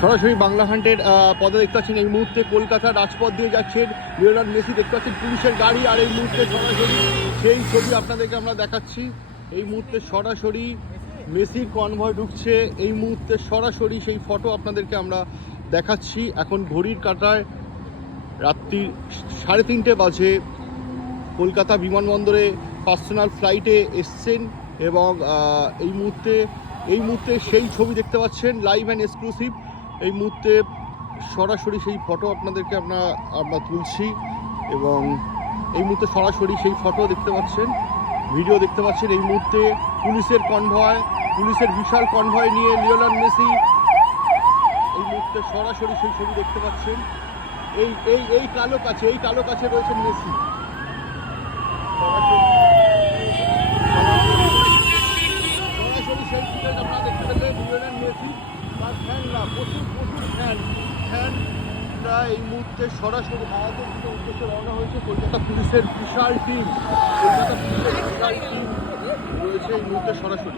সরাসরি বাংলা হান্টের পদে দেখতে পাচ্ছেন এই মুহূর্তে কলকাতা রাজপথ দিয়ে যাচ্ছেন লিওনার্দ মেসি। দেখতে পাচ্ছেন পুলিশের গাড়ি, আর এই মুহূর্তে সরাসরি সেই ছবি আপনাদেরকে আমরা দেখাচ্ছি। এই মুহূর্তে সরাসরি মেসির কনভয় ঢুকছে, এই মুহূর্তে সরাসরি সেই ফটো আপনাদেরকে আমরা দেখাচ্ছি। এখন ঘড়ির কাঁটায় রাত্রি 3:30 বাজে। কলকাতা বিমানবন্দরে পার্সোনাল ফ্লাইটে এসছেন এবং এই মুহূর্তে সেই ছবি দেখতে পাচ্ছেন লাইভ অ্যান্ড এক্সক্লুসিভ। এই মুহূর্তে সরাসরি সেই ফটো আপনাদেরকে আমরা তুলছি এবং এই মুহূর্তে সরাসরি সেই ফটো দেখতে পাচ্ছেন, ভিডিও দেখতে পাচ্ছেন। এই মুহূর্তে পুলিশের বিশাল কনভয় নিয়ে লিওনার্দ মেসি এই মুহূর্তে সরাসরি সেই ছবি দেখতে পাচ্ছেন। এই কালো কাছে রয়েছেন মেসি। সরাসরি সেই ফুটেজ আপনারা দেখতে পেলেন। লিওনেল মেসি তার ফ্যানরা প্রচুর ফ্যানরা এই মুহূর্তে সরাসরি ভারতের উদ্দেশ্যে রওনা হয়েছে। কলকাতা পুলিশের বিশাল টিম রয়েছে এই মুহূর্তে সরাসরি।